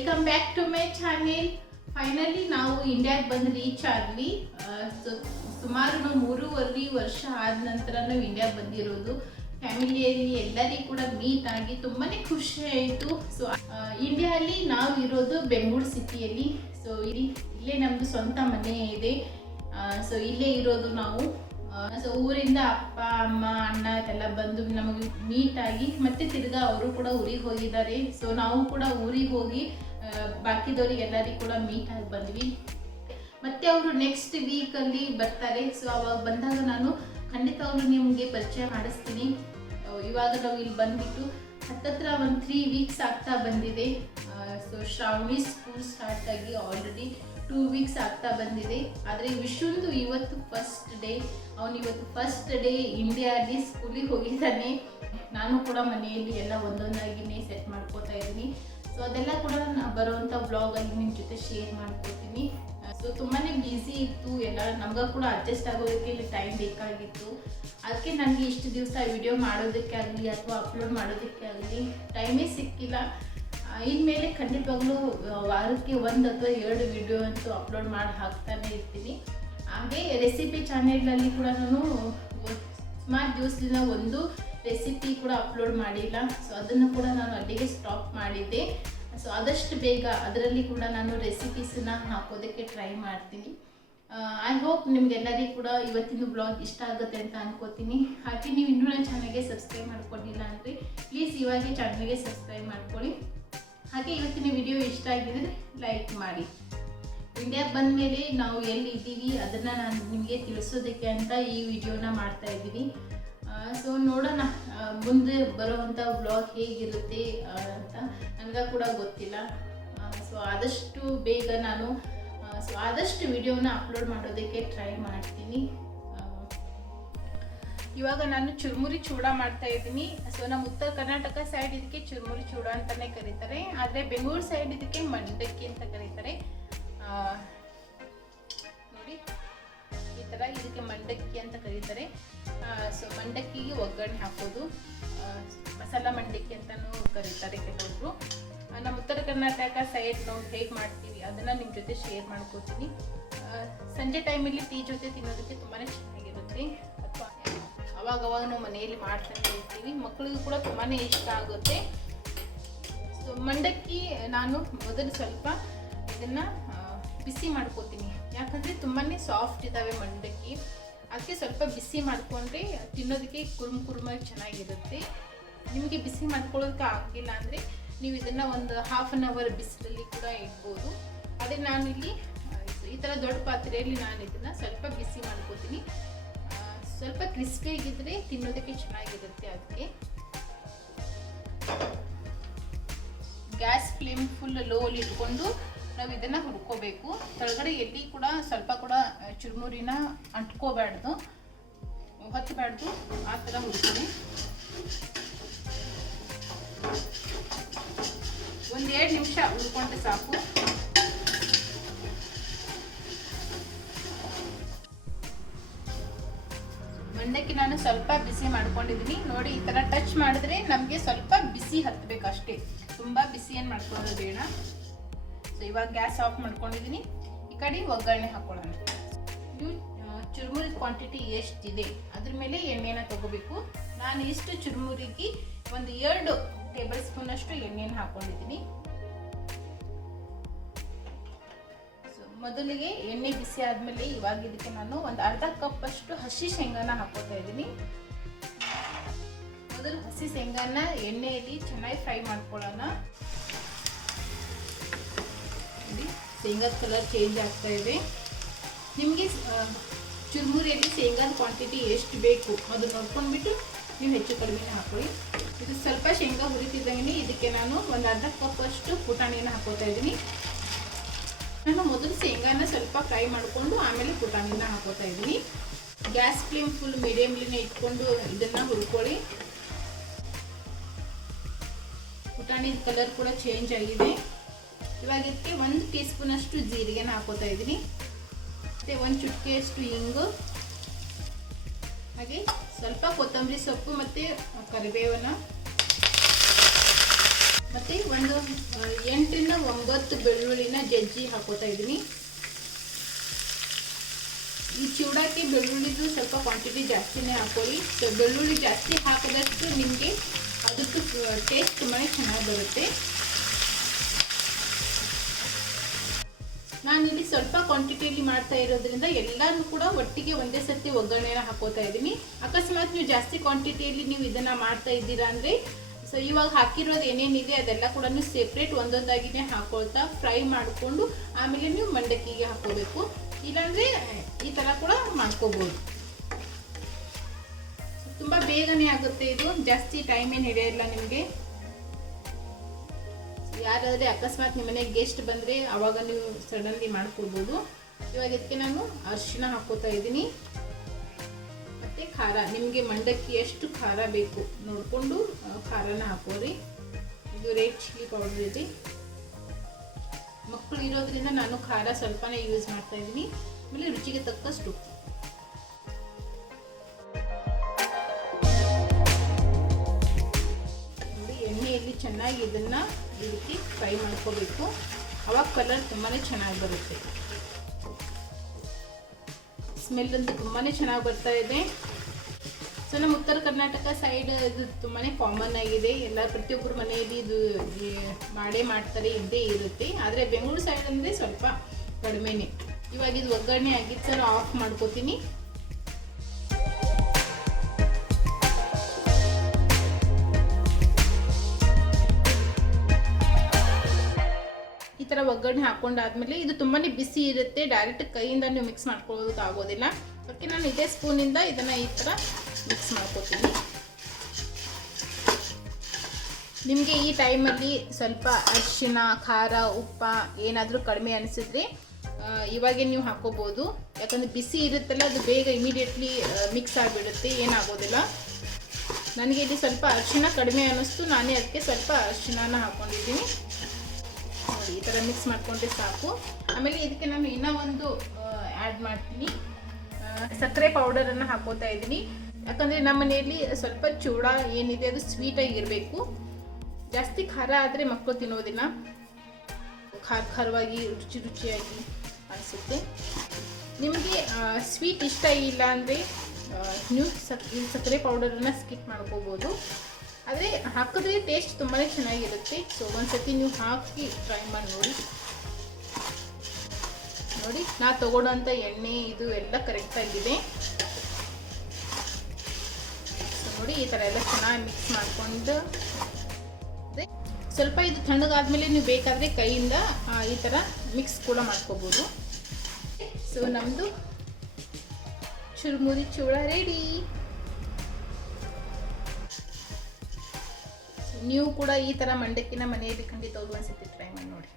Welcome back to my channel. Finally ನಾವು ಇಂಡಿಯಾಗೆ ಬಂದು ರೀಚ್ ಆದ್ವಿ. ಸುಮಾರು ನಾವು 3.5 ವರ್ಷ ಆದ ನಂತರ ನಾವು ಇಂಡಿಯಾಗೆ ಬಂದಿರೋದು. ಫ್ಯಾಮಿಲಿಯಲ್ಲಿ ಎಲ್ಲರಿಗೂ ಕೂಡ ಮೀಟ್ ಆಗಿ ತುಂಬಾನೇ ಖುಷಿ ಆಯಿತು. ಸೊ ಇಂಡಿಯಾದಲ್ಲಿ ನಾವು ಇರೋದು ಬೆಂಗಳೂರು ಸಿಟಿಯಲ್ಲಿ. ಸೊ ಇಲ್ಲೇ ನಮ್ಮದು ಸ್ವಂತ ಮನೆ ಇದೆ. ಸೊ ಇಲ್ಲೇ ಇರೋದು ನಾವು. ಸೊ ಊರಿಂದ ಅಪ್ಪ ಅಮ್ಮ ಅಣ್ಣ ಎಲ್ಲ ಬಂದು ನಮಗೆ ಮೀಟ್ ಆಗಿ ಮತ್ತೆ ತಿರ್ಗಾ ಅವರು ಕೂಡ ಊರಿಗೆ ಹೋಗಿದ್ದಾರೆ. ಸೊ ನಾವು ಕೂಡ ಊರಿಗೆ ಹೋಗಿ ಬಾಕಿದವ್ರಿಗೆ ಎಲ್ಲರಿಗೂ ಕೂಡ ಮೀಟ್ ಆಗಿ ಬಂದ್ವಿ. ಮತ್ತೆ ಅವರು ನೆಕ್ಸ್ಟ್ ವೀಕಲ್ಲಿ ಬರ್ತಾರೆ. ಸೊ ಅವಾಗ ಬಂದಾಗ ನಾನು ಖಂಡಿತ ಅವರು ನಿಮಗೆ ಪರಿಚಯ ಮಾಡಿಸ್ತೀನಿ. ಇವಾಗ ನಾವು ಇಲ್ಲಿ ಬಂದ್ಬಿಟ್ಟು ಹತ್ತತ್ರ ಒಂದು 3 ವೀಕ್ಸ್ ಆಗ್ತಾ ಬಂದಿದೆ. ಸೊ ಶ್ರಾವಣಿ ಸ್ಕೂಲ್ ಸ್ಟಾರ್ಟ್ ಆಗಿ ಆಲ್ರೆಡಿ 2 ವೀಕ್ಸ್ ಆಗ್ತಾ ಬಂದಿದೆ. ಆದರೆ ವಿಶ್ವಂದು ಇವತ್ತು ಫಸ್ಟ್ ಡೇ. ಇವತ್ತು ಫಸ್ಟ್ ಡೇ ಇಂಡಿಯಾದಲ್ಲಿ ಸ್ಕೂಲಿಗೆ ಹೋಗಿದ್ದಾನೆ. ನಾನು ಕೂಡ ಮನೆಯಲ್ಲಿ ಎಲ್ಲ ಒಂದೊಂದಾಗಿನೇ ಸೆಟ್ ಮಾಡ್ಕೋತಾ ಇದ್ದೀನಿ. ಸೊ ಅದೆಲ್ಲ ಕೂಡ ಬರುವಂಥ ವ್ಲಾಗಲ್ಲಿ ನಿಮ್ಮ ಜೊತೆ ಶೇರ್ ಮಾಡ್ಕೋತೀನಿ. ಸೊ ತುಂಬಾ ಬ್ಯುಸಿ ಇತ್ತು, ಎಲ್ಲ ನಮ್ಗೆ ಕೂಡ ಅಡ್ಜಸ್ಟ್ ಆಗೋದಕ್ಕೆ ಇಲ್ಲಿ ಟೈಮ್ ಬೇಕಾಗಿತ್ತು. ಅದಕ್ಕೆ ನನಗೆ ಇಷ್ಟು ದಿವಸ ವಿಡಿಯೋ ಮಾಡೋದಕ್ಕೆ ಆಗಲಿ ಅಥವಾ ಅಪ್ಲೋಡ್ ಮಾಡೋದಕ್ಕೆ ಆಗಲಿ ಟೈಮೇ ಸಿಕ್ಕಿಲ್ಲ. ಇನ್ಮೇಲೆ ಖಂಡಿತವಾಗ್ಲೂ ವಾರಕ್ಕೆ 1 ಅಥವಾ 2 ವಿಡಿಯೋ ಅಂತೂ ಅಪ್ಲೋಡ್ ಮಾಡಿ ಹಾಕ್ತಾನೆ ಇರ್ತೀನಿ. ಹಾಗೆ ರೆಸಿಪಿ ಚಾನೆಲ್ನಲ್ಲಿ ಕೂಡ ನಾನು ಸುಮಾರು ದಿವಸದಿಂದ ಒಂದು ರೆಸಿಪಿ ಕೂಡ ಅಪ್ಲೋಡ್ ಮಾಡಿಲ್ಲ. ಸೊ ಅದನ್ನು ಕೂಡ ನಾನು ಅಲ್ಲಿಗೆ ಸ್ಟಾಪ್ ಮಾಡಿದ್ದೆ. ಸೊ ಆದಷ್ಟು ಬೇಗ ಅದರಲ್ಲಿ ಕೂಡ ನಾನು ರೆಸಿಪೀಸನ್ನ ಹಾಕೋದಕ್ಕೆ ಟ್ರೈ ಮಾಡ್ತೀನಿ. ಐ ಹೋಪ್ ನಿಮಗೆಲ್ಲರಿಗೂ ಕೂಡ ಇವತ್ತಿನ ಬ್ಲಾಗ್ ಇಷ್ಟ ಆಗುತ್ತೆ ಅಂತ ಅನ್ಕೋತೀನಿ. ಹಾಗೆ ನೀವು ಇನ್ನೂ ನನ್ನ ಚಾನಲ್ಗೆ ಸಬ್ಸ್ಕ್ರೈಬ್ ಮಾಡ್ಕೊಂಡಿಲ್ಲ ಅಂದರೆ ಪ್ಲೀಸ್ ಇವಾಗೇ ಚಾನಲ್ಗೆ ಸಬ್ಸ್ಕ್ರೈಬ್ ಮಾಡ್ಕೊಳ್ಳಿ. ಹಾಗೆ ಇವತ್ತಿನ ವಿಡಿಯೋ ಇಷ್ಟ ಆಗಿದ್ರೆ ಲೈಕ್ ಮಾಡಿ. ಇಂಡಿಯಾಗೆ ಬಂದ ಮೇಲೆ ನಾವು ಎಲ್ಲಿ ಇದ್ದೀವಿ ಅದನ್ನು ನಾನು ನಿಮಗೆ ತಿಳಿಸೋದಕ್ಕೆ ಅಂತ ಈ ವಿಡಿಯೋನ ಮಾಡ್ತಾ ಇದ್ದೀನಿ. ಸೊ ನೋಡೋಣ ಮುಂದೆ ಬರುವಂಥ ವ್ಲಾಗ್ ಹೇಗಿರುತ್ತೆ ಅಂತ ನನಗೆ ಕೂಡ ಗೊತ್ತಿಲ್ಲ. ಸೊ ಆದಷ್ಟು ಬೇಗ ನಾನು ಆದಷ್ಟು ವಿಡಿಯೋನ ಅಪ್ಲೋಡ್ ಮಾಡೋದಕ್ಕೆ ಟ್ರೈ ಮಾಡ್ತೀನಿ. ಇವಾಗ ನಾನು ಚುರ್ಮುರಿ ಚೂಡ ಮಾಡ್ತಾ ಇದ್ದೀನಿ. ಸೊ ನಮ್ಮ ಉತ್ತರ ಕರ್ನಾಟಕ ಸೈಡ್ ಇದಕ್ಕೆ ಚುರ್ಮುರಿ ಚೂಡ ಅಂತಾನೆ ಕರೀತಾರೆ. ಆದರೆ ಬೆಂಗಳೂರು ಸೈಡ್ ಇದಕ್ಕೆ ಮಂಡಕ್ಕಿ ಅಂತ ಕರೀತಾರೆ. ನೋಡಿ ಈ ಥರ ಇದಕ್ಕೆ ಮಂಡಕ್ಕಿ ಅಂತ ಕರೀತಾರೆ. ಸೊ ಮಂಡಕ್ಕಿಗೆ ಒಗ್ಗರಣೆ ಹಾಕೋದು ಮಸಾಲ ಮಂಡಕ್ಕಿ ಅಂತಲೂ ಕರೀತಾರೆ ಕೆಲವೊಬ್ರು. ನಮ್ಮ ಉತ್ತರ ಕರ್ನಾಟಕ ಸೈಡ್ ನಾವು ಹೇಗೆ ಮಾಡ್ತೀವಿ ಅದನ್ನು ನಿಮ್ಮ ಜೊತೆ ಶೇರ್ ಮಾಡ್ಕೋತೀನಿ. ಸಂಜೆ ಟೈಮಲ್ಲಿ ಟೀ ಜೊತೆ ತಿನ್ನೋದಕ್ಕೆ ತುಂಬಾ ಚೆನ್ನಾಗಿರುತ್ತೆ. ಅಥವಾ ಅವಾಗವಾಗ ನಾವು ಮನೆಯಲ್ಲಿ ಮಾಡ್ತಾನೆ ಇರ್ತೀವಿ. ಮಕ್ಕಳಿಗೂ ಕೂಡ ತುಂಬಾ ಇಷ್ಟ ಆಗುತ್ತೆ. ಸೊ ಮಂಡಕ್ಕಿ ನಾನು ಮೊದಲು ಸ್ವಲ್ಪ ಇದನ್ನು ಬಿಸಿ ಮಾಡ್ಕೋತೀನಿ. ಯಾಕಂದರೆ ತುಂಬಾ ಸಾಫ್ಟ್ ಇದ್ದಾವೆ ಮಂಡಕ್ಕಿ. ಅದಕ್ಕೆ ಸ್ವಲ್ಪ ಬಿಸಿ ಮಾಡಿಕೊಂಡ್ರೆ ತಿನ್ನೋದಕ್ಕೆ ಕುರುಮಾಗಿ ಚೆನ್ನಾಗಿರುತ್ತೆ. ನಿಮಗೆ ಬಿಸಿ ಮಾಡ್ಕೊಳ್ಳೋದಕ್ಕೆ ಆಗಿಲ್ಲ ಅಂದರೆ ನೀವು ಇದನ್ನು ಒಂದು 1/2 hour ಬಿಸಿಲಲ್ಲಿ ಕೂಡ ಇಡ್ಬೋದು. ಅದೇ ನಾನಿಲ್ಲಿ ಈ ಥರ ದೊಡ್ಡ ಪಾತ್ರೆಯಲ್ಲಿ ನಾನು ಇದನ್ನು ಸ್ವಲ್ಪ ಬಿಸಿ ಮಾಡ್ಕೋತೀನಿ. ಸ್ವಲ್ಪ ಕ್ರಿಸ್ಪಿಯಾಗಿದ್ದರೆ ತಿನ್ನೋದಕ್ಕೆ ಚೆನ್ನಾಗಿರುತ್ತೆ. ಅದಕ್ಕೆ ಗ್ಯಾಸ್ ಫ್ಲೇಮ್ ಫುಲ್ ಲೋಲಿ ಇಟ್ಕೊಂಡು ನಾವು ಇದನ್ನು ಹುರ್ಕೋಬೇಕು. ಕೆಳಗಡೆ ಎಲ್ಲಿ ಕೂಡ ಸ್ವಲ್ಪ ಕೂಡ ಚುರ್ಮುರಿನ ಅಂಟ್ಕೋಬಾರ್ದು, ಹೊತ್ತಬಾರ್ದು. ಆ ಥರ ಹುರ್ಕೊಳ್ಳಿ. 1-2 ನಿಮಿಷ ಹುರ್ಕೊಂಡ್ರೆ ಸಾಕು. ಮಂಡಕ್ಕಿ ನಾನು ಸ್ವಲ್ಪ ಬಿಸಿ ಮಾಡ್ಕೊಂಡಿದ್ದೀನಿ. ನೋಡಿ ಈ ಥರ ಟಚ್ ಮಾಡಿದ್ರೆ ನಮಗೆ ಸ್ವಲ್ಪ ಬಿಸಿ ಹತ್ತಬೇಕು ಅಷ್ಟೇ, ತುಂಬ ಬಿಸಿ ಏನು ಮಾಡ್ಕೊಳ್ಳೋದು ಬೇಡ. ಸೊ ಇವಾಗ ಗ್ಯಾಸ್ ಆಫ್ ಮಾಡ್ಕೊಂಡಿದ್ದೀನಿ. ಈ ಕಡೆ ಒಗ್ಗರಣೆ ಹಾಕೊಳ್ಳೋಣ. ನೀವು ಚುರುಮುರಿ ಕ್ವಾಂಟಿಟಿ ಎಷ್ಟಿದೆ ಅದ್ರ ಮೇಲೆ ಎಣ್ಣೆನ ತಗೋಬೇಕು. ನಾನು ಇಷ್ಟು ಚುರುಮುರಿಗೆ ಒಂದು 2 ಟೇಬಲ್ ಸ್ಪೂನ್ ಅಷ್ಟು ಎಣ್ಣೆನ ಹಾಕೊಂಡಿದ್ದೀನಿ. ಸೊ ಮೊದಲಿಗೆ ಎಣ್ಣೆ ಬಿಸಿ ಆದಮೇಲೆ ಇವಾಗ ಇದಕ್ಕೆ ನಾನು ಒಂದು ಅರ್ಧ ಕಪ್ ಅಷ್ಟು ಹಸಿ ಶೇಂಗಾನ ಹಾಕೋತಾ ಇದ್ದೀನಿ. ಮೊದಲು ಹಸಿ ಶೇಂಗಾನ ಎಣ್ಣೆಯಲ್ಲಿ ಚೆನ್ನಾಗಿ ಫ್ರೈ ಮಾಡ್ಕೊಳ್ಳೋಣ. ಶೇಂಗಾದ ಕಲರ್ ಚೇಂಜ್ ಆಗ್ತಾ ಇದೆ. ನಿಮಗೆ ಚುರ್ಮುರಿಯಲ್ಲಿ ಶೇಂಗಾದ ಕ್ವಾಂಟಿಟಿ ಎಷ್ಟು ಬೇಕು ಅದು ನೋಡ್ಕೊಂಡ್ಬಿಟ್ಟು ನೀವು ಹೆಚ್ಚು ಕಡಿಮೆ ಹಾಕೊಳ್ಳಿ. ಇದು ಸ್ವಲ್ಪ ಶೇಂಗಾ ಹುರಿತಿದ್ದಂಗೆ ಇದಕ್ಕೆ ನಾನು ಒಂದು ಅರ್ಧ ಕಪ್ ಅಷ್ಟು ಪುಟಾಣಿಯನ್ನು ಹಾಕೋತಾ ಇದ್ದೀನಿ. ನಾನು ಮೊದಲು ಶೇಂಗಾನ ಸ್ವಲ್ಪ ಫ್ರೈ ಮಾಡಿಕೊಂಡು ಆಮೇಲೆ ಪುಟಾಣಿನ ಹಾಕೋತಾ ಇದ್ದೀನಿ. ಗ್ಯಾಸ್ ಫ್ಲೇಮ್ ಫುಲ್ ಮೀಡಿಯಮ್ಲಿನೇ ಇಟ್ಕೊಂಡು ಇದನ್ನು ಹುರ್ಕೊಳ್ಳಿ. ಪುಟಾಣಿ ಕಲರ್ ಕೂಡ ಚೇಂಜ್ ಆಗಿದೆ. ಇವಾಗ ಇದಕ್ಕೆ 1 ಟೀ ಸ್ಪೂನ್ ಅಷ್ಟು ಜೀರಿಗೆನ ಹಾಕೋತಾ ಇದ್ದೀನಿ. ಮತ್ತು 1 ಚುಟ್ಕಿಯಷ್ಟು ಹಿಂಗು, ಹಾಗೆ ಸ್ವಲ್ಪ ಕೊತ್ತಂಬರಿ ಸೊಪ್ಪು ಮತ್ತು ಕರಿಬೇವನ್ನ ಮತ್ತು ಒಂದು 8ರಿಂದ 9 ಬೆಳ್ಳುಳ್ಳಿನ ಜಜ್ಜಿ ಹಾಕೋತಾ ಇದ್ದೀನಿ. ಈ ಚಿವಡಾಕ್ಕೆ ಬೆಳ್ಳುಳ್ಳಿದು ಸ್ವಲ್ಪ ಕ್ವಾಂಟಿಟಿ ಜಾಸ್ತಿನೇ ಹಾಕೊಳ್ಳಿ. ಸೊ ಬೆಳ್ಳುಳ್ಳಿ ಜಾಸ್ತಿ ಹಾಕಿದಷ್ಟು ನಿಮಗೆ ಅದಕ್ಕೆ ಟೇಸ್ಟ್ ತುಂಬಾ ಚೆನ್ನಾಗಿ ಬರುತ್ತೆ. ನಾನಿಲ್ಲಿ ಸ್ವಲ್ಪ ಕ್ವಾಂಟಿಟಿಯಲ್ಲಿ ಮಾಡ್ತಾ ಇರೋದ್ರಿಂದ ಎಲ್ಲನೂ ಕೂಡ ಒಟ್ಟಿಗೆ ಒಂದೇ ಸರ್ತಿ ಒಗ್ಗರಣೆನ ಹಾಕೋತಾ ಇದ್ದೀನಿ. ಅಕಸ್ಮಾತ್ ನೀವು ಜಾಸ್ತಿ ಕ್ವಾಂಟಿಟಿಯಲ್ಲಿ ನೀವು ಇದನ್ನು ಮಾಡ್ತಾ ಇದ್ದೀರಾ ಅಂದರೆ ಸೊ ಇವಾಗ ಹಾಕಿರೋದು ಏನೇನಿದೆ ಅದೆಲ್ಲ ಕೂಡ ಸೆಪ್ರೇಟ್ ಒಂದೊಂದಾಗಿನೇ ಹಾಕೊಳ್ತಾ ಫ್ರೈ ಮಾಡಿಕೊಂಡು ಆಮೇಲೆ ನೀವು ಮಂಡಕ್ಕಿಗೆ ಹಾಕೋಬೇಕು. ಇಲ್ಲಾಂದರೆ ಈ ಥರ ಕೂಡ ಮಾಡ್ಕೋಬೋದು. ತುಂಬ ಬೇಗನೆ ಆಗುತ್ತೆ ಇದು, ಜಾಸ್ತಿ ಟೈಮ್ ಏನು ಹಿಡಿಯೋಲ್ಲ ನಿಮಗೆ. ಯಾರಾದರೆ ಅಕಸ್ಮಾತ್ ನಿಮ್ಮ ಮನೆಗೆ ಗೆಸ್ಟ್ ಬಂದರೆ ಆವಾಗ ನೀವು ಸಡನ್ಲಿ ಮಾಡ್ಕೊಳ್ಬೋದು. ಇವಾಗ ಇದಕ್ಕೆ ನಾನು ಅರಿಶಿನ ಹಾಕೋತಾ ಇದ್ದೀನಿ. ಮತ್ತು ಖಾರ, ನಿಮಗೆ ಮಂಡಕ್ಕಿ ಎಷ್ಟು ಖಾರ ಬೇಕು ನೋಡಿಕೊಂಡು ಖಾರನ ಹಾಕೋರಿ. ಇದು ರೆಡ್ ಚಿಲ್ಲಿ ಪೌಡರ್ ಇದೆ. ಮಕ್ಕಳು ಇರೋದ್ರಿಂದ ನಾನು ಖಾರ ಸ್ವಲ್ಪನೇ ಯೂಸ್ ಮಾಡ್ತಾ ಇದ್ದೀನಿ. ಆಮೇಲೆ ರುಚಿಗೆ ತಕ್ಕಷ್ಟು ಎಣ್ಣೆಯಲ್ಲಿ ಚೆನ್ನಾಗಿ ಇದನ್ನು ಈ ರೀತಿ ಫ್ರೈ ಮಾಡ್ಕೋಬೇಕು. ಅವಾಗ ಕಲರ್ ತುಂಬಾ ಚೆನ್ನಾಗಿ ಬರುತ್ತೆ. ಸ್ಮೆಲ್ ಅಂತೂ ತುಂಬಾ ಚೆನ್ನಾಗಿ ಬರ್ತಾ ಇದೆ. ಸೊ ನಮ್ಮ ಉತ್ತರ ಕರ್ನಾಟಕ ಸೈಡ್ ಇದು ತುಂಬಾ ಕಾಮನ್ ಆಗಿದೆ. ಎಲ್ಲ ಪ್ರತಿಯೊಬ್ಬರ ಮನೆಯಲ್ಲಿ ಇದು ಮಾಡ್ತಾರೆ, ಇದ್ದೇ ಇರುತ್ತೆ. ಆದರೆ ಬೆಂಗಳೂರು ಸೈಡ್ ಅಂದರೆ ಸ್ವಲ್ಪ ಕಡಿಮೆನೇ. ಇವಾಗ ಇದು ಒಗ್ಗರಣೆ ಆಗಿದ್ದು ಸರ್ ಆಫ್ ಮಾಡ್ಕೋತೀನಿ. ಈ ಥರ ಒಗ್ಗರಣೆ ಹಾಕೊಂಡಾದ್ಮೇಲೆ ಇದು ತುಂಬಾ ಬಿಸಿ ಇರುತ್ತೆ. ಡೈರೆಕ್ಟ್ ಕೈಯಿಂದ ನೀವು ಮಿಕ್ಸ್ ಮಾಡ್ಕೊಳ್ಳೋದಕ್ಕೆ ಆಗೋದಿಲ್ಲ. ಅದಕ್ಕೆ ನಾನು ಇದೇ ಸ್ಪೂನಿಂದ ಇದನ್ನು ಈ ಥರ ಮಿಕ್ಸ್ ಮಾಡ್ಕೋತೀನಿ. ನಿಮಗೆ ಈ ಟೈಮಲ್ಲಿ ಸ್ವಲ್ಪ ಅರಿಶಿನ, ಖಾರ, ಉಪ್ಪ ಏನಾದರೂ ಕಡಿಮೆ ಅನಿಸಿದ್ರೆ ಇವಾಗೇ ನೀವು ಹಾಕೋಬೋದು. ಯಾಕಂದರೆ ಬಿಸಿ ಇರುತ್ತಲ್ಲ, ಅದು ಬೇಗ ಇಮಿಡಿಯೇಟ್ಲಿ ಮಿಕ್ಸ್ ಆಗಿಬಿಡುತ್ತೆ, ಏನಾಗೋದಿಲ್ಲ. ನನಗೆ ಇಲ್ಲಿ ಸ್ವಲ್ಪ ಅರಿಶಿನ ಕಡಿಮೆ ಅನ್ನಿಸ್ತು, ನಾನೇ ಅದಕ್ಕೆ ಸ್ವಲ್ಪ ಅರಿಶಿನ ಹಾಕ್ಕೊಂಡಿದ್ದೀನಿ. ನೋಡಿ, ಈ ಥರ ಮಿಕ್ಸ್ ಮಾಡಿಕೊಂಡ್ರೆ ಸಾಕು. ಆಮೇಲೆ ಇದಕ್ಕೆ ನಾನು ಇನ್ನೂ ಒಂದು ಆ್ಯಡ್ ಮಾಡ್ತೀನಿ, ಸಕ್ಕರೆ ಪೌಡರನ್ನು ಹಾಕೋತಾ ಇದ್ದೀನಿ. ಯಾಕಂದರೆ ನಮ್ಮ ಮನೆಯಲ್ಲಿ ಸ್ವಲ್ಪ ಚೂಡ ಏನಿದೆ ಅದು ಸ್ವೀಟಾಗಿರಬೇಕು. ಜಾಸ್ತಿ ಖಾರ ಆದರೆ ಮಕ್ಕಳು ತಿನ್ನೋದಿಲ್ಲ, ಖಾರವಾಗಿ ರುಚಿಯಾಗಿ ಅನಿಸುತ್ತೆ. ನಿಮಗೆ ಸ್ವೀಟ್ ಇಷ್ಟ ಇಲ್ಲ ಅಂದರೆ ನೀವು ಸಕ್ಕರೆ ಪೌಡರನ್ನು ಸ್ಕಿಪ್ ಮಾಡ್ಕೋಬೋದು. ಆದರೆ ಹಾಕಿದ್ರೆ ಟೇಸ್ಟ್ ತುಂಬಾ ಚೆನ್ನಾಗಿರುತ್ತೆ. ಸೊ ಒಂದ್ಸತಿ ನೀವು ಹಾಕಿ ಟ್ರೈ ಮಾಡಿ ನೋಡಿ. ನಾ ತಗೊಳ್ಳೋಂಥ ಎಣ್ಣೆ ಇದು ಎಲ್ಲ ಕರೆಕ್ಟಾಗಿದೆ. ಸೊ ನೋಡಿ, ಈ ಥರ ಎಲ್ಲ ಚೆನ್ನಾಗಿ ಮಿಕ್ಸ್ ಮಾಡಿಕೊಂಡು ಸ್ವಲ್ಪ ಇದು ತಣ್ಣಗಾದ್ಮೇಲೆ ನೀವು ಬೇಕಾದರೆ ಕೈಯಿಂದ ಈ ಥರ ಮಿಕ್ಸ್ ಕೂಡ ಮಾಡ್ಕೋಬೋದು. ಸೊ ನಮ್ಮದು ಚುರುಮುರಿ ಚೂಡ ರೆಡಿ. ನೀವು ಕೂಡ ಈ ಥರ ಮಂಡಕ್ಕಿನ ಮನೆಯಲ್ಲಿ ಖಂಡಿತ ಒಂದ್ಸತಿ ಟ್ರೈ ಮಾಡಿ ನೋಡಿ.